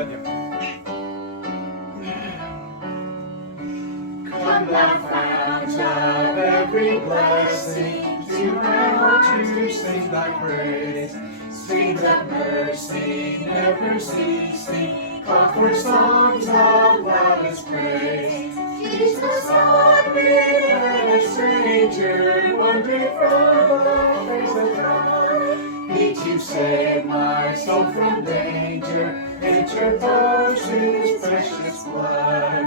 wasn't you? Come thou fount of every blessing, to my heart to sing thy praise. Streams of mercy never ceasing, offer songs of loudest praise. Jesus sought me and a stranger, wandering from the face of God. He to save my soul from danger, interposed his precious blood.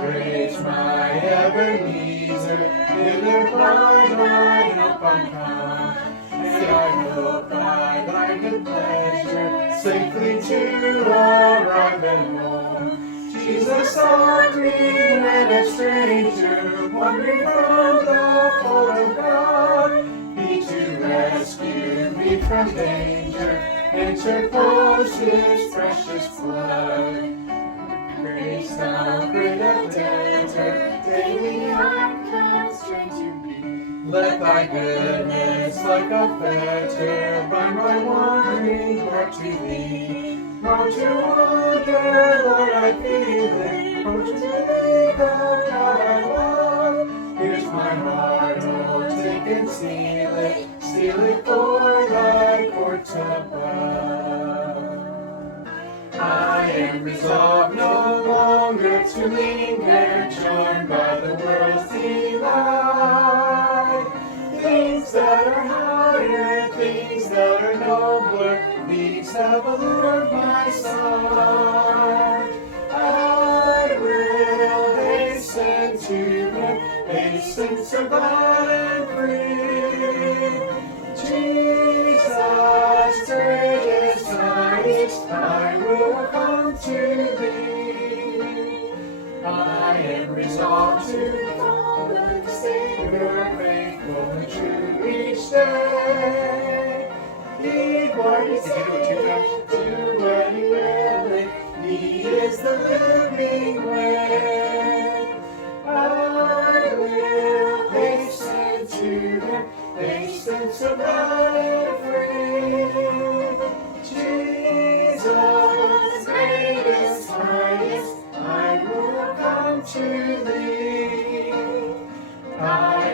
Raise my Ebenezer, hither by thy help I'm come. And I hope by thy good pleasure, safely to arrive at home. Jesus sought me when a stranger, wandering from the fold of God. He to rescue me from danger, interposed his precious blood. Grace thou great debtor, daily I'm constrained to be. Let thy goodness like a fetter bind my wandering heart to thee. Prone to wander, Lord, I feel it, prone to thee, the God I love. Here's my heart, oh, take and seal it for thy courts above. I am resolved no longer to linger, charmed by the world's delight. Things that are higher, things that are nobler, these have allured my sight. I will hasten to him, hasten so glad and free. Jesus, greatest, highest, I will come to thee. I am resolved to follow the Savior, faithful and true each day. Heed what he said, do what he will. He is the living way. I will hasten to him, hasten so glad and free. Jesus, greatest, highest, I will come to thee. I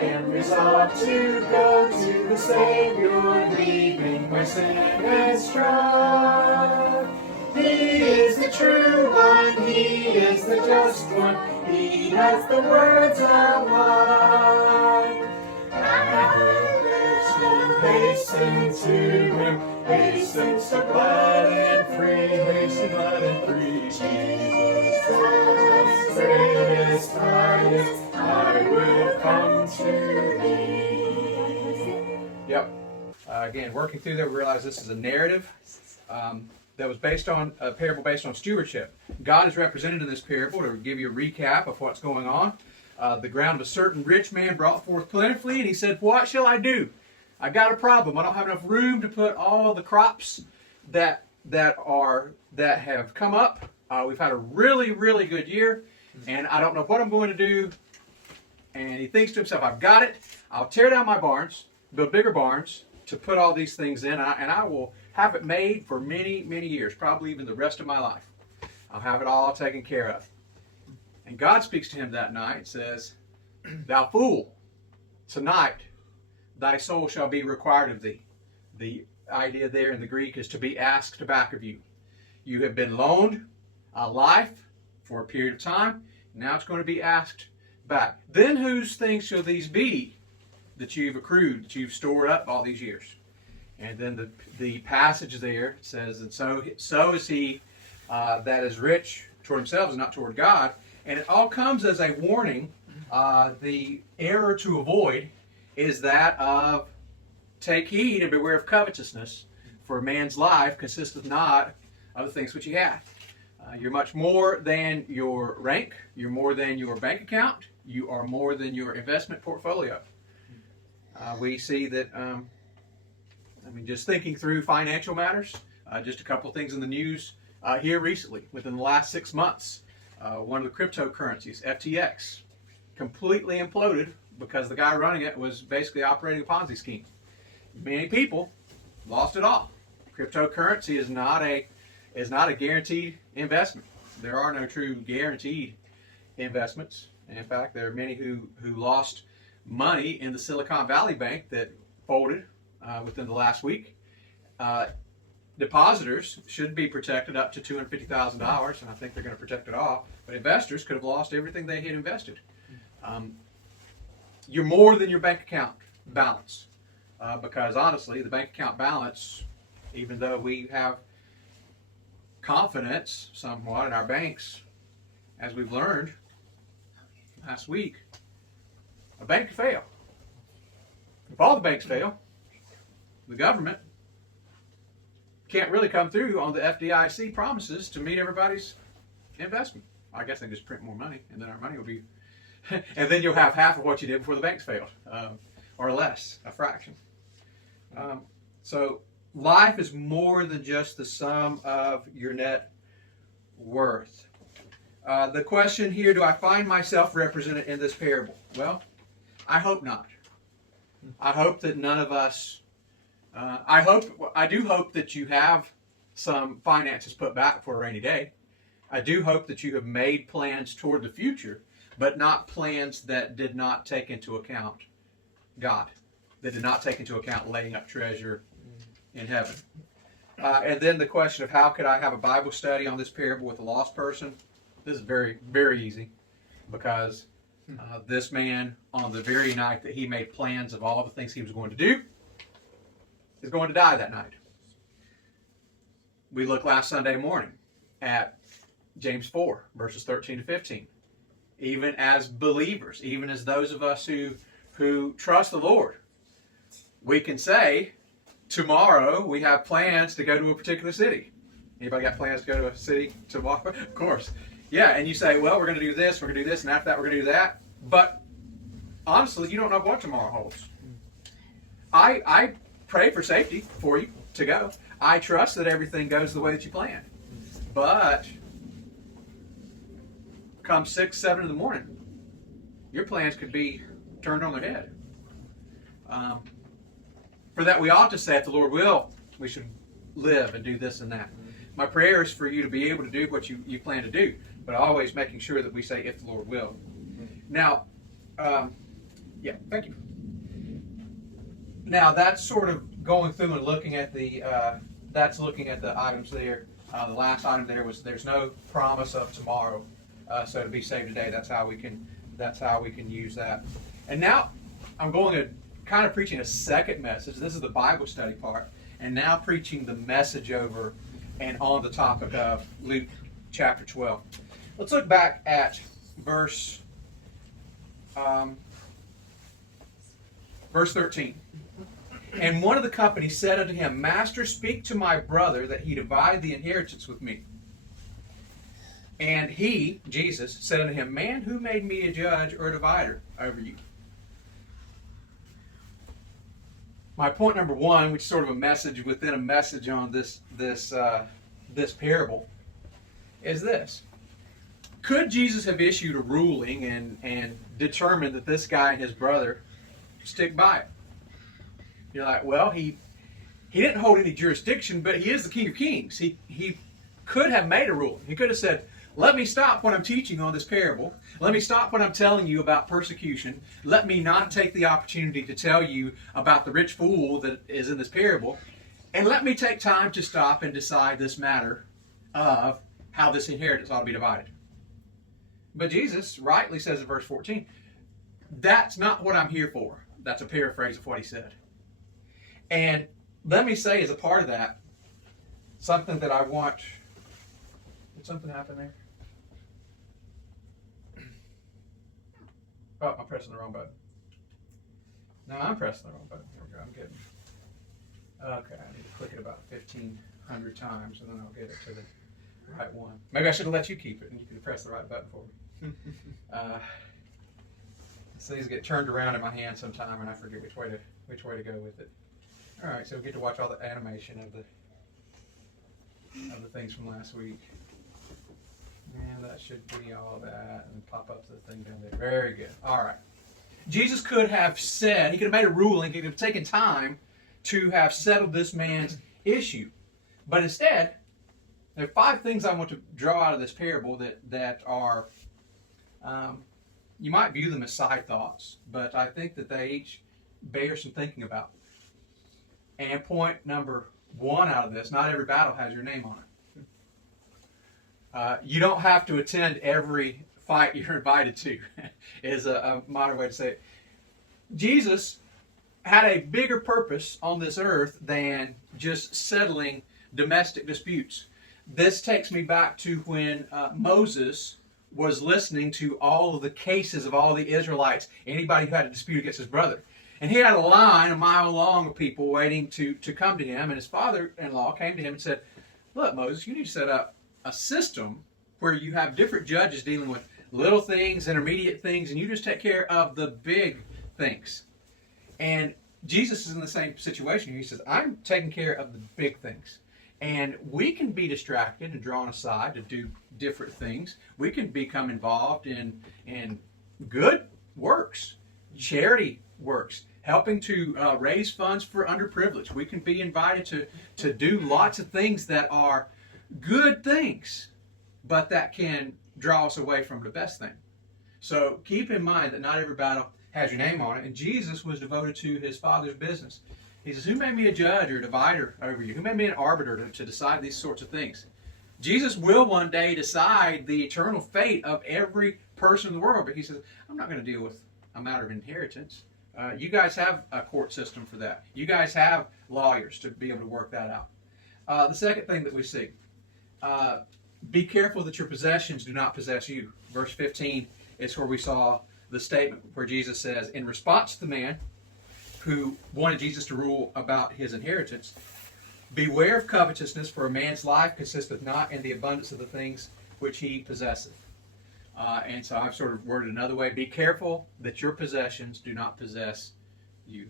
am resolved to go to the Savior, leaving my sin and strife. He is the true one, he is the just one, he has the words of life. Hasten to him, hasten so glad and free, hasten glad and free. Jesus, greatest, highest, I will come to thee. Yep. Again, working through that, we realize this is a narrative that was based on a parable based on stewardship. God is represented in this parable to give you a recap of what's going on. The ground of a certain rich man brought forth plentifully, and he said, "What shall I do? I got a problem. I don't have enough room to put all the crops that have come up. We've had a really, really good year, and I don't know what I'm going to do." And he thinks to himself, "I've got it. I'll tear down my barns, build bigger barns to put all these things in, and I will have it made for many, many years, probably even the rest of my life. I'll have it all taken care of." And God speaks to him that night and says, "Thou fool, tonight thy soul shall be required of thee." The idea there in the Greek is to be asked back of you. You have been loaned a life for a period of time. Now it's going to be asked back. Then whose things shall these be that you've accrued, that you've stored up all these years? And then the passage there says, "And so is he that is rich toward himself, is not toward God." And it all comes as a warning. The error to avoid is that of take heed and beware of covetousness, for man's life consisteth not of the things which he hath. You're much more than your rank. You're more than your bank account. You are more than your investment portfolio. We see that, just thinking through financial matters, just a couple of things in the news here recently, within the last 6 months. One of the cryptocurrencies, FTX, completely imploded because the guy running it was basically operating a Ponzi scheme. Many people lost it all. Cryptocurrency is not a is not a guaranteed investment. There are no true guaranteed investments. In fact, there are many who lost money in the Silicon Valley Bank that folded within the last week. Depositors should be protected up to $250,000, and I think they're going to protect it all. But investors could have lost everything they had invested. You're more than your bank account balance, because honestly, the bank account balance, even though we have confidence somewhat in our banks, as we've learned last week, a bank could fail. If all the banks fail, the government can't really come through on the FDIC promises to meet everybody's investment. I guess they just print more money, and then our money will be, and then you'll have half of what you did before the banks failed, or less, a fraction. So life is more than just the sum of your net worth. The question here, do I find myself represented in this parable? Well, I hope not. I hope that none of us, I do hope that you have some finances put back for a rainy day. I do hope that you have made plans toward the future, but not plans that did not take into account God, that did not take into account laying up treasure in heaven. And then the question of how could I have a Bible study on this parable with a lost person? This is very, very easy, because this man, on the very night that he made plans of all the things he was going to do, is going to die that night. We looked last Sunday morning at James 4, verses 13 to 15. Even as believers, even as those of us who trust the Lord, we can say, tomorrow we have plans to go to a particular city. Anybody got plans to go to a city tomorrow? Of course. Yeah, and you say, well, we're going to do this, we're going to do this, and after that we're going to do that. But honestly, you don't know what tomorrow holds. I pray for safety for you to go. I trust that everything goes the way that you planned. But come 6, 7 in the morning, your plans could be turned on their head. For that we ought to say, if the Lord will, we should live and do this and that. My prayer is for you to be able to do what you plan to do, but always making sure that we say, if the Lord will. Now, yeah, thank you. Now, that's sort of going through and looking at the, that's looking at the items there. The last item there was, there's no promise of tomorrow. So to be saved today, that's how we can use that. And now I'm going to kind of preaching a second message. This is the Bible study part, and now preaching the message over and on the topic of Luke chapter 12. Let's look back at verse 13. And one of the company said unto him, Master, speak to my brother that he divide the inheritance with me. And he, Jesus, said unto him, Man, who made me a judge or a divider over you? My point number one, which is sort of a message within a message on this parable, is this. Could Jesus have issued a ruling and determined that this guy and his brother stick by it? You're like, well, he didn't hold any jurisdiction, but he is the King of Kings. He could have made a ruling. He could have said, let me stop what I'm teaching on this parable. Let me stop what I'm telling you about persecution. Let me not take the opportunity to tell you about the rich fool that is in this parable. And let me take time to stop and decide this matter of how this inheritance ought to be divided. But Jesus rightly says in verse 14, that's not what I'm here for. That's a paraphrase of what he said. And let me say as a part of that, something that I want... Did something happen there? Oh, I'm pressing the wrong button. No, I'm pressing the wrong button. Here we go. I'm getting... Okay, I need to click it about 1,500 times, and then I'll get it to the right one. Maybe I should have let you keep it, and you could press the right button for me. These get turned around in my hand sometime, and I forget which way to go with it. All right, so we get to watch all the animation of the things from last week. And that should be all that, and pop up to the thing down there. Very good. All right. Jesus could have said, he could have made a ruling, he could have taken time to have settled this man's issue. But instead, There are 5 things I want to draw out of this parable that are, you might view them as side thoughts, but I think that they each bear some thinking about. And point number 1 out of this, not every battle has your name on it. You don't have to attend every fight you're invited to, is a modern way to say it. Jesus had a bigger purpose on this earth than just settling domestic disputes. This takes me back to when Moses was listening to all of the cases of all the Israelites, anybody who had a dispute against his brother. And he had a line a mile long of people waiting to come to him, and his father-in-law came to him and said, look, Moses, you need to set up a system where you have different judges dealing with little things, intermediate things, and you just take care of the big things. And Jesus is in the same situation. He says, I'm taking care of the big things. And we can be distracted and drawn aside to do different things. We can become involved in good works, charity works, helping to raise funds for underprivileged. We can be invited to do lots of things that are good things, but that can draw us away from the best thing. So keep in mind that not every battle has your name on it, and Jesus was devoted to his Father's business. He says, who made me a judge or a divider over you? Who made me an arbiter to decide these sorts of things? Jesus will one day decide the eternal fate of every person in the world, but he says, I'm not going to deal with a matter of inheritance. You guys have a court system for that. You guys have lawyers to be able to work that out. The second thing that we see, be careful that your possessions do not possess you. Verse 15 is where we saw the statement where Jesus says, in response to the man who wanted Jesus to rule about his inheritance, beware of covetousness, for a man's life consisteth not in the abundance of the things which he possesseth. And so I've sort of worded another way. Be careful that your possessions do not possess you.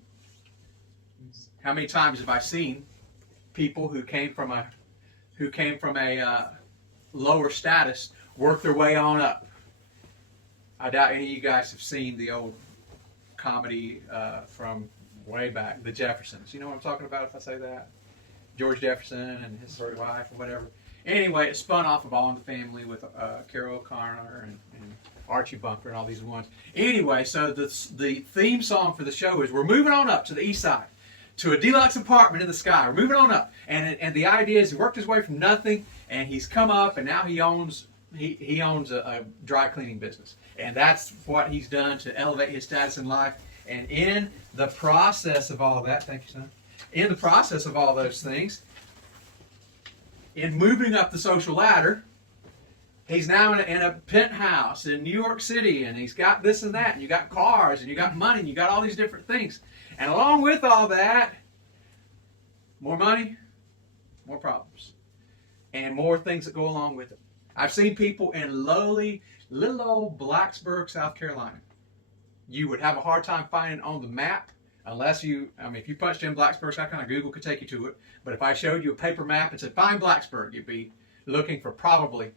How many times have I seen people who came from a lower status work their way on up? I doubt any of you guys have seen the old comedy from way back, The Jeffersons. You know what I'm talking about if I say that? George Jefferson and his wife or whatever. Anyway, it spun off of All in the Family with Carol O'Connor and Archie Bunker and all these ones. Anyway, so the theme song for the show is we're moving on up to the east side, to a deluxe apartment in the sky. We're moving on up. And the idea is he worked his way from nothing, and he's come up, and now he owns a dry cleaning business. And that's what he's done to elevate his status in life. And in the process of all that, thank you, son. In the process of all those things, in moving up the social ladder, he's now in a penthouse in New York City, and he's got this and that, and you got cars, and you got money, and you got all these different things. And along with all that, more money, more problems, and more things that go along with it. I've seen people in lowly, little old Blacksburg, South Carolina. You would have a hard time finding on the map unless if you punched in Blacksburg, South Carolina, Google could take you to it. But if I showed you a paper map and said, find Blacksburg, you'd be looking for probably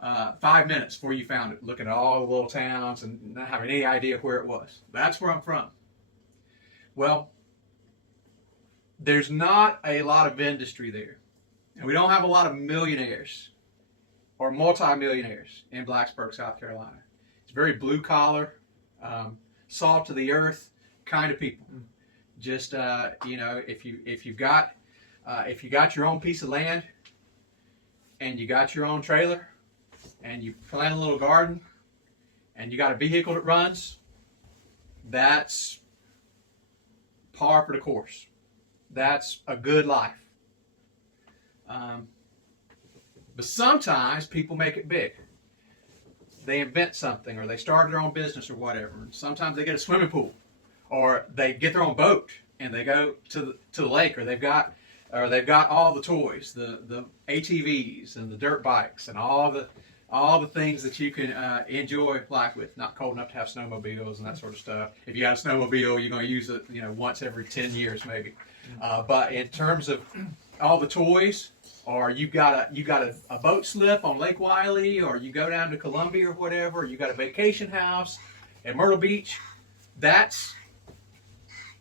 5 minutes before you found it, looking at all the little towns and not having any idea where it was. That's where I'm from. Well, there's not a lot of industry there. And we don't have a lot of millionaires or multimillionaires in Blacksburg, South Carolina. It's very blue collar, salt to the earth kind of people. Just if you got your own piece of land and you got your own trailer and you plant a little garden and you got a vehicle that runs, that's par for the course. That's a good life. But sometimes people make it big. They invent something, or they start their own business, or whatever. And sometimes they get a swimming pool, or they get their own boat and they go to the lake, or they've got all the toys, the ATVs and the dirt bikes and all the things that you can enjoy life with. Not cold enough to have snowmobiles and that sort of stuff. If you got a snowmobile, you're going to use it, once every 10 years maybe. But in terms of all the toys, or you got a boat slip on Lake Wiley, or you go down to Columbia or whatever, or you got a vacation house at Myrtle Beach, that's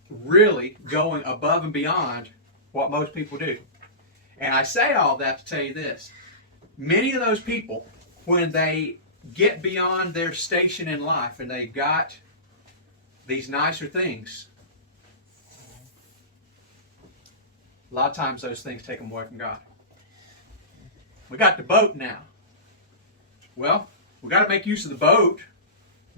really going above and beyond what most people do. And I say all that to tell you this. Many of those people, when they get beyond their station in life and they've got these nicer things, a lot of times those things take them away from God. We got the boat now. Well, we got to make use of the boat.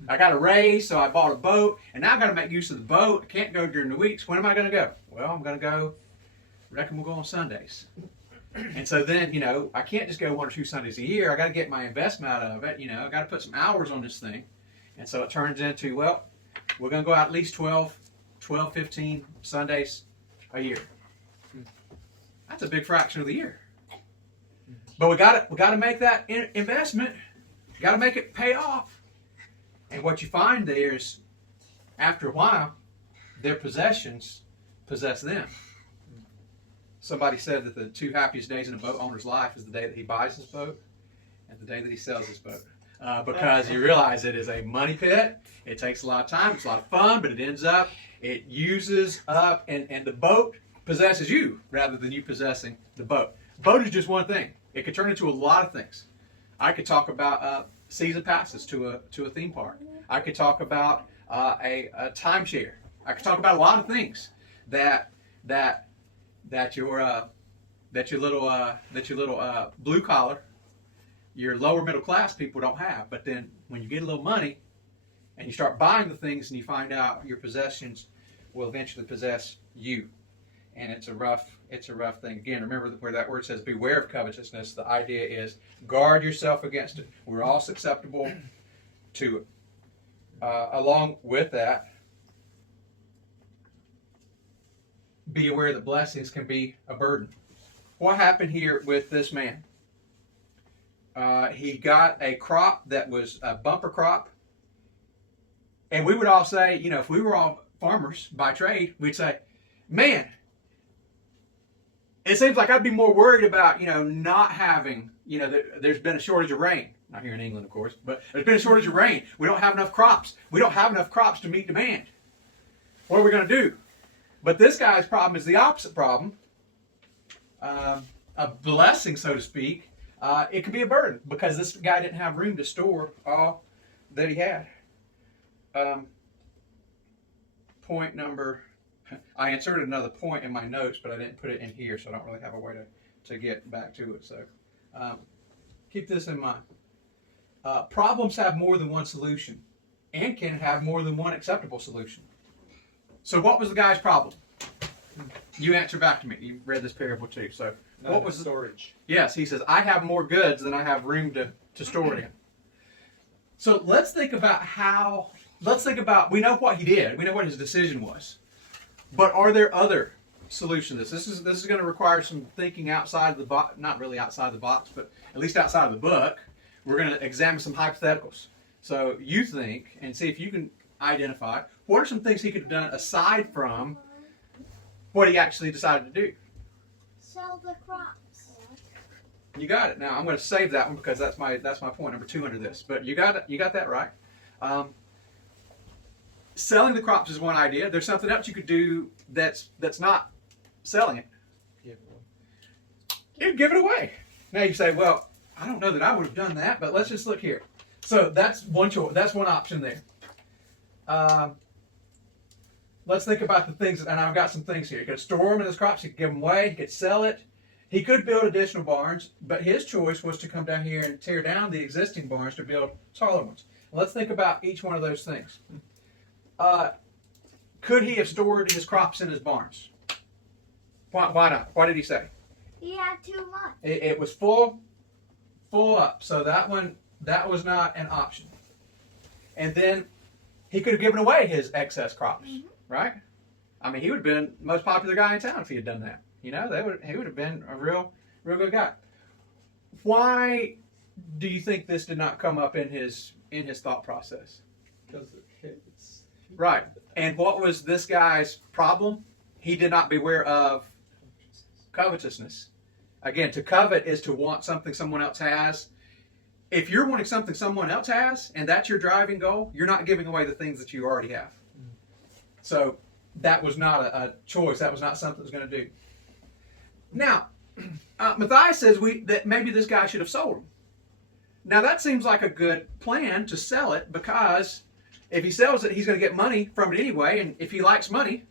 I got a raise, so I bought a boat, and now I got to make use of the boat. I can't go during the weeks. When am I going to go? Well, I'm going to go. I reckon we'll go on Sundays. And so then, I can't just go 1 or 2 Sundays a year. I got to get my investment out of it. I got to put some hours on this thing. And so it turns into, well, we're going to go out at least 12, 15 Sundays a year. That's a big fraction of the year. But we got to make that investment. Got to make it pay off. And what you find there is, after a while, their possessions possess them. Somebody said that the 2 happiest days in a boat owner's life is the day that he buys his boat and the day that he sells his boat. Because you realize it is a money pit. It takes a lot of time. It's a lot of fun, but it ends up, it uses up, and the boat possesses you rather than you possessing the boat. Boat is just one thing. It could turn into a lot of things. I could talk about season passes to a theme park. I could talk about a timeshare. I could talk about a lot of things that your little blue collar, your lower middle class people don't have. But then when you get a little money and you start buying the things, and you find out your possessions will eventually possess you. And it's a rough thing. Again, remember where that word says, beware of covetousness. The idea is guard yourself against it. We're all susceptible to it. Along with that, be aware that blessings can be a burden. What happened here with this man? He got a crop that was a bumper crop. And we would all say, if we were all farmers by trade, we'd say, man, it seems like I'd be more worried about, not having, there's been a shortage of rain. Not here in England, of course, but there's been a shortage of rain. We don't have enough crops. We don't have enough crops to meet demand. What are we going to do? But this guy's problem is the opposite problem. A blessing, so to speak. It can be a burden because this guy didn't have room to store all that he had. Point number... I inserted another point in my notes, but I didn't put it in here, so I don't really have a way to get back to it. So keep this in mind. Problems have more than one solution and can have more than one acceptable solution. So what was the guy's problem? You answer back to me. You read this parable too. So what was storage? Yes, he says, I have more goods than I have room to store it in. So let's think about we know what he did. We know what his decision was. But are there other solutions? This is going to require some thinking outside of the box, not really outside the box, but at least outside of the book. We're going to examine some hypotheticals. So you think and see if you can identify what are some things he could have done aside from what he actually decided to do. Sell the crops. You got it. Now I'm going to save that one because that's my point number 2 under this. But you got that right. Selling the crops is one idea. There's something else you could do that's not selling it. You'd give it away. Now you say, well, I don't know that I would have done that, but let's just look here. So that's one choice. That's one option there. Let's think about the things, and I've got some things here. You could store them in his crops. He could give them away. He could sell it. He could build additional barns, but his choice was to come down here and tear down the existing barns to build taller ones. Let's think about each one of those things. Could he have stored his crops in his barns? Why not? Why did he say? He had too much. It was full up. So that was not an option. And then he could have given away his excess crops, right? I mean, he would have been the most popular guy in town if he had done that. He would have been a real good guy. Why do you think this did not come up in his thought process? Because of kids. Right. And what was this guy's problem? He did not beware of covetousness. Again, to covet is to want something someone else has. If you're wanting something someone else has, and that's your driving goal, you're not giving away the things that you already have. So that was not a choice. That was not something that was going to do. Now, Matthias says that maybe this guy should have sold them. Now that seems like a good plan to sell it, because if he sells it, he's going to get money from it anyway, and if he likes money.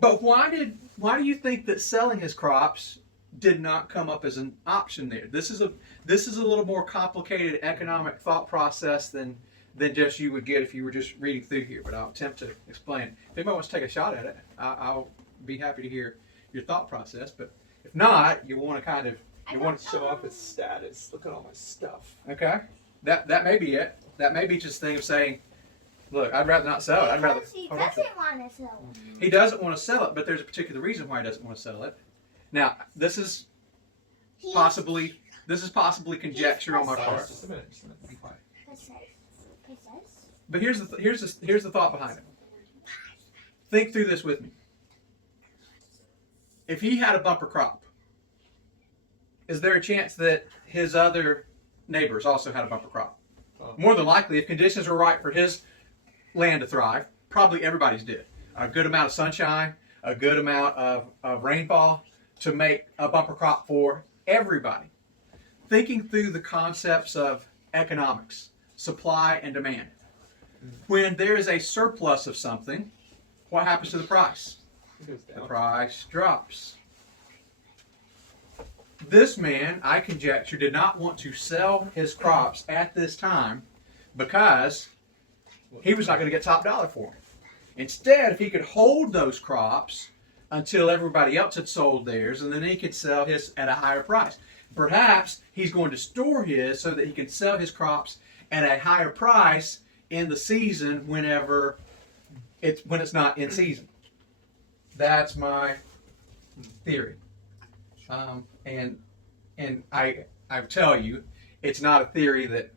But why do you think that selling his crops did not come up as an option there? This is a little more complicated economic thought process than just you would get if you were just reading through here. But I'll attempt to explain. If anybody wants to take a shot at it, I'll be happy to hear your thought process. But if not, you want to kind of to show off his status. Look at all my stuff. Okay, that may be it. That may be just a thing of saying, look, I'd rather not sell it. I'd rather. He doesn't want to sell it. He doesn't want to sell it, but there's a particular reason why he doesn't want to sell it. Now, this is possibly conjecture on my part. Just a minute. Be quiet. But here's the thought behind it. Think through this with me. If he had a bumper crop, is there a chance that his other neighbors also had a bumper crop? More than likely, if conditions were right for his land to thrive, probably everybody's did. A good amount of sunshine, a good amount of rainfall to make a bumper crop for everybody. Thinking through the concepts of economics, supply and demand. When there is a surplus of something, what happens to the price? The price drops. This man, I conjecture, did not want to sell his crops at this time because he was not going to get top dollar for them. Instead, if he could hold those crops until everybody else had sold theirs, and then he could sell his at a higher price. Perhaps he's going to store his so that he can sell his crops at a higher price in the season when it's not in season. That's my theory. And I tell you, it's not a theory that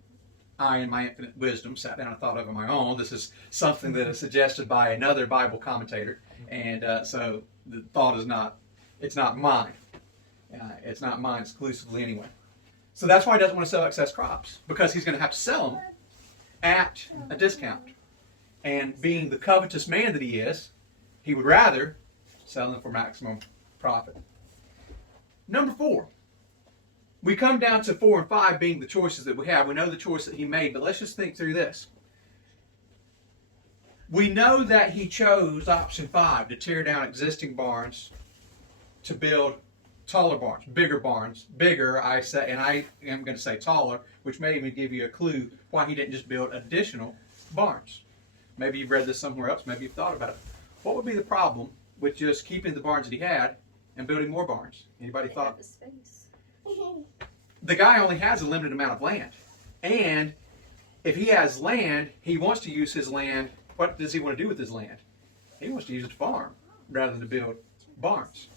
I, in my infinite wisdom, sat down and thought of on my own. This is something that is suggested by another Bible commentator, and so the thought is it's not mine. It's not mine exclusively anyway. So that's why he doesn't want to sell excess crops, because he's going to have to sell them at a discount. And being the covetous man that he is, he would rather sell them for maximum profit. Number 4. We come down to 4 and 5 being the choices that we have. We know the choice that he made, but let's just think through this. We know that he chose option 5 to tear down existing barns to build taller barns, bigger barns. Bigger, I say, and I am going to say taller, which may even give you a clue why he didn't just build additional barns. Maybe you've read this somewhere else. Maybe you've thought about it. What would be the problem with just keeping the barns that he had and building more barns? Anybody thought? The guy only has a limited amount of land. And if he has land, he wants to use his land. What does he want to do with his land? He wants to use it to farm rather than to build barns.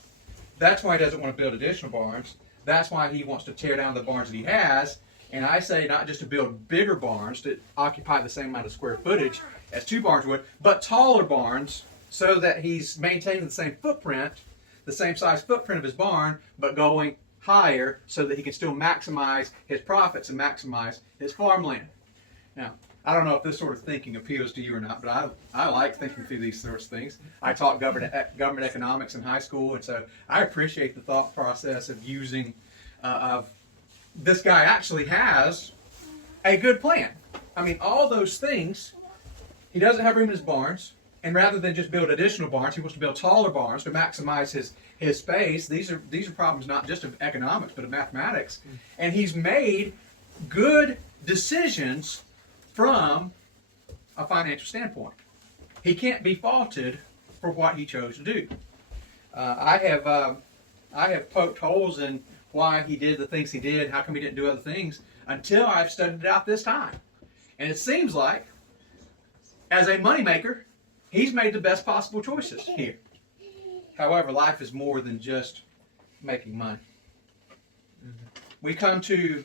That's why he doesn't want to build additional barns. That's why he wants to tear down the barns that he has. And I say not just to build bigger barns that occupy the same amount of square footage as 2 barns would, but taller barns so that he's maintaining the same footprint, the same size footprint of his barn, but going higher so that he can still maximize his profits and maximize his farmland. Now, I don't know if this sort of thinking appeals to you or not, but I like thinking through these sorts of things. I taught government economics in high school, and so I appreciate the thought process of using, this guy actually has a good plan. I mean, all those things, he doesn't have room in his barns, and rather than just build additional barns, he wants to build taller barns to maximize his space. These are problems not just of economics, but of mathematics. And he's made good decisions from a financial standpoint. He can't be faulted for what he chose to do. I have poked holes in why he did the things he did, how come he didn't do other things, until I've studied it out this time. And it seems like, as a moneymaker, he's made the best possible choices here. However, life is more than just making money. We come to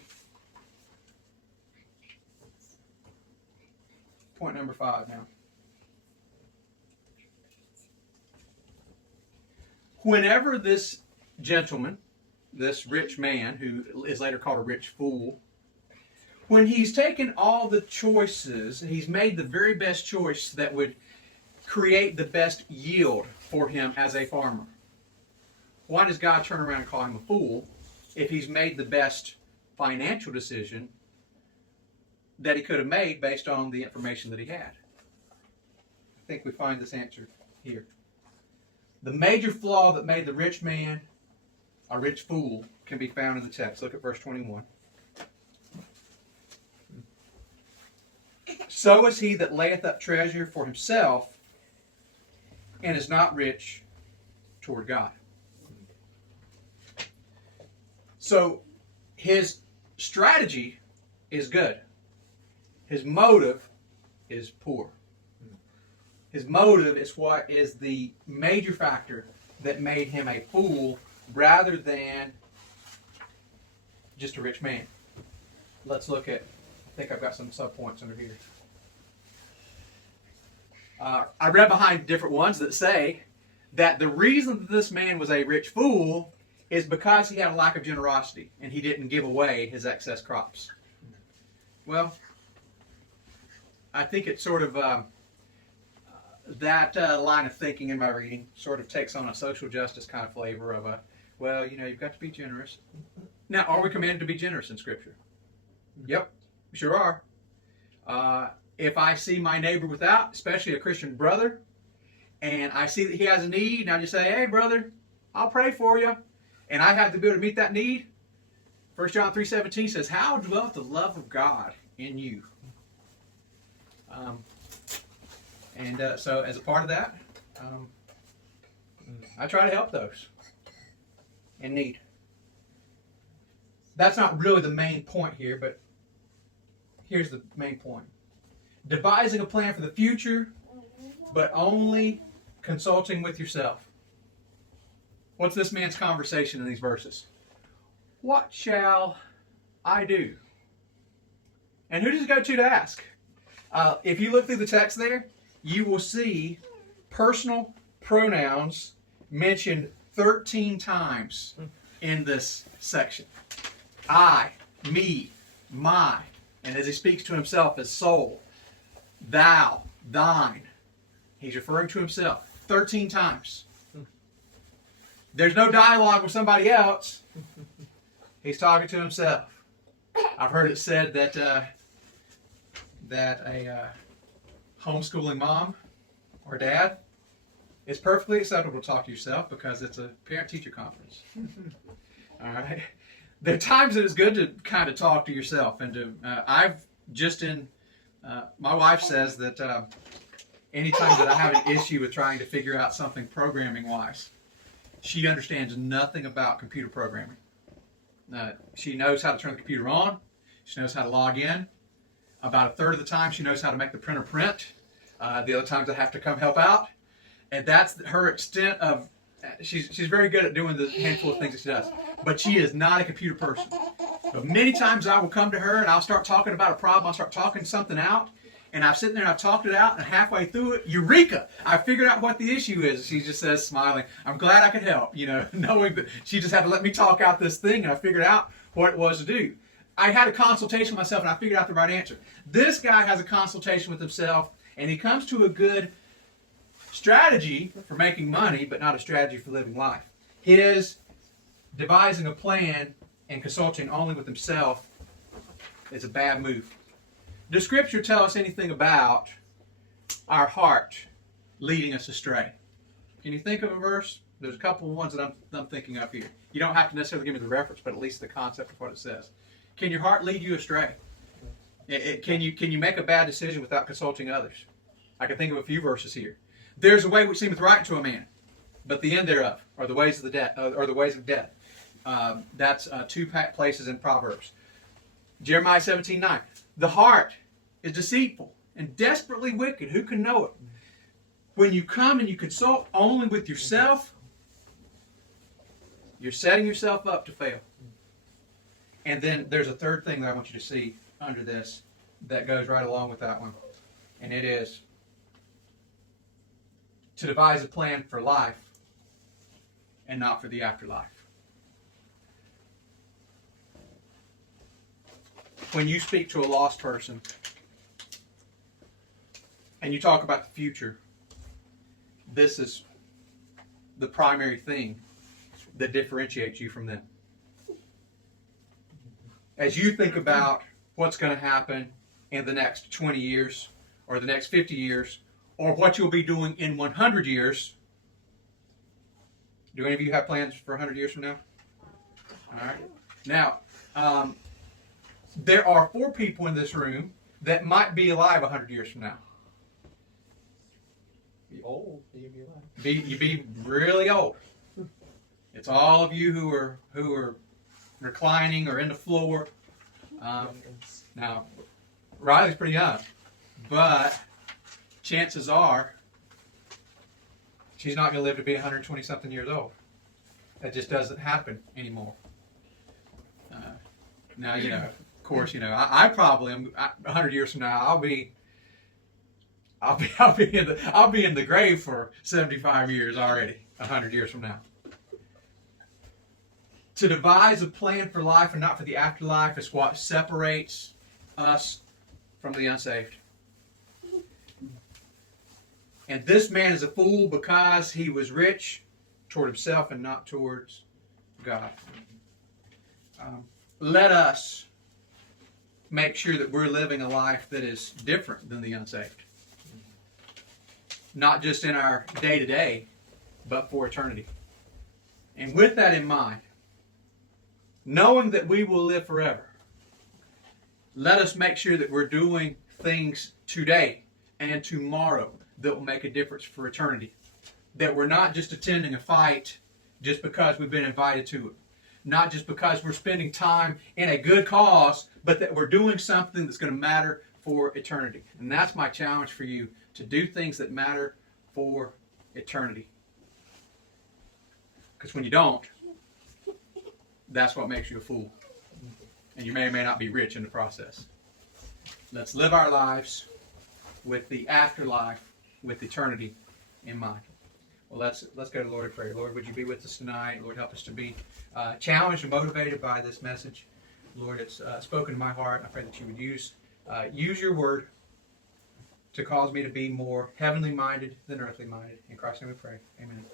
point number 5 now. Whenever this gentleman, this rich man, who is later called a rich fool, when he's taken all the choices, he's made the very best choice that would create the best yield for him as a farmer. why does God turn around and call him a fool if he's made the best financial decision that he could have made based on the information that he had? I think we find this answer here. The major flaw that made the rich man a rich fool can be found in the text. Look at verse 21. So is he that layeth up treasure for himself and is not rich toward God. So his strategy is good. His motive is poor. His motive is what is the major factor that made him a fool rather than just a rich man. Let's look at, I think I've got some subpoints under here. I read behind different ones that say that the reason that this man was a rich fool is because he had a lack of generosity and he didn't give away his excess crops. Well, I think it's sort of that line of thinking in my reading sort of takes on a social justice kind of flavor of well, you've got to be generous. Now, are we commanded to be generous in Scripture? Yep, sure are. If I see my neighbor without, especially a Christian brother, and I see that he has a need, and I just say, hey, brother, I'll pray for you, and I have the ability to meet that need, 1 John 3:17 says, how dwelleth the love of God in you? So as a part of that, I try to help those in need. That's not really the main point here, but here's the main point. Devising a plan for the future, but only consulting with yourself. What's this man's conversation in these verses? What shall I do? And who does he go to ask? If you look through the text there, you will see personal pronouns mentioned 13 times in this section. I, me, my, and as he speaks to himself as soul, thou, thine. He's referring to himself 13 times. There's no dialogue with somebody else. He's talking to himself. I've heard it said that a homeschooling mom or dad, it's perfectly acceptable to talk to yourself because it's a parent-teacher conference. All right. There are times that it's good to kind of talk to yourself, and to my wife says that anytime that I have an issue with trying to figure out something programming-wise, she understands nothing about computer programming. She knows how to turn the computer on. She knows how to log in. About a third of the time, she knows how to make the printer print. The other times, I have to come help out. And that's her extent of... She's very good at doing the handful of things that she does. But she is not a computer person. But many times I will come to her and I'll start talking about a problem. I'll start talking something out. And I'm sitting there and I've talked it out, and halfway through it, eureka! I figured out what the issue is. She just says, smiling, I'm glad I could help, knowing that she just had to let me talk out this thing, and I figured out what it was to do. I had a consultation with myself, and I figured out the right answer. This guy has a consultation with himself, and he comes to a good strategy for making money, but not a strategy for living life. His devising a plan and consulting only with himself is a bad move. Does Scripture tell us anything about our heart leading us astray? Can you think of a verse? There's a couple of ones that I'm thinking of here. You don't have to necessarily give me the reference, but at least the concept of what it says. Can your heart lead you astray? Can you make a bad decision without consulting others? I can think of a few verses here. There's a way which seemeth right to a man, but the end thereof are the ways of the death, or the ways of death. That's two places in Proverbs. Jeremiah 17:9. The heart is deceitful and desperately wicked. Who can know it? When you come and you consult only with yourself, you're setting yourself up to fail. And then there's a third thing that I want you to see under this that goes right along with that one. And it is to devise a plan for life and not for the afterlife. When you speak to a lost person and you talk about the future, this is the primary thing that differentiates you from them. As you think about what's going to happen in the next 20 years, or the next 50 years, or what you'll be doing in 100 years, do any of you have plans for 100 years from now? All right. Now, there are 4 people in this room that might be alive 100 years from now. Be old, you be alive. You be really old. It's all of you who are reclining or in the floor. Now, Riley's pretty young, but chances are she's not going to live to be 120 something years old. That just doesn't happen anymore. Now, of course, I probably am 100 years from now. I'll be in the grave for 75 years already. 100 years from now. To devise a plan for life and not for the afterlife is what separates us from the unsaved. And this man is a fool because he was rich toward himself and not towards God. Let us make sure that we're living a life that is different than the unsaved. Not just in our day-to-day, but for eternity. And with that in mind, knowing that we will live forever, let us make sure that we're doing things today and tomorrow that will make a difference for eternity. That we're not just attending a fight just because we've been invited to it. Not just because we're spending time in a good cause, but that we're doing something that's going to matter for eternity. And that's my challenge for you, to do things that matter for eternity. Because when you don't, that's what makes you a fool. And you may or may not be rich in the process. Let's live our lives with the afterlife, with eternity in mind. Well, let's go to the Lord in prayer. Lord, would you be with us tonight? Lord, help us to be challenged and motivated by this message. Lord, it's spoken to my heart. I pray that you would use your word to cause me to be more heavenly minded than earthly minded. In Christ's name we pray. Amen.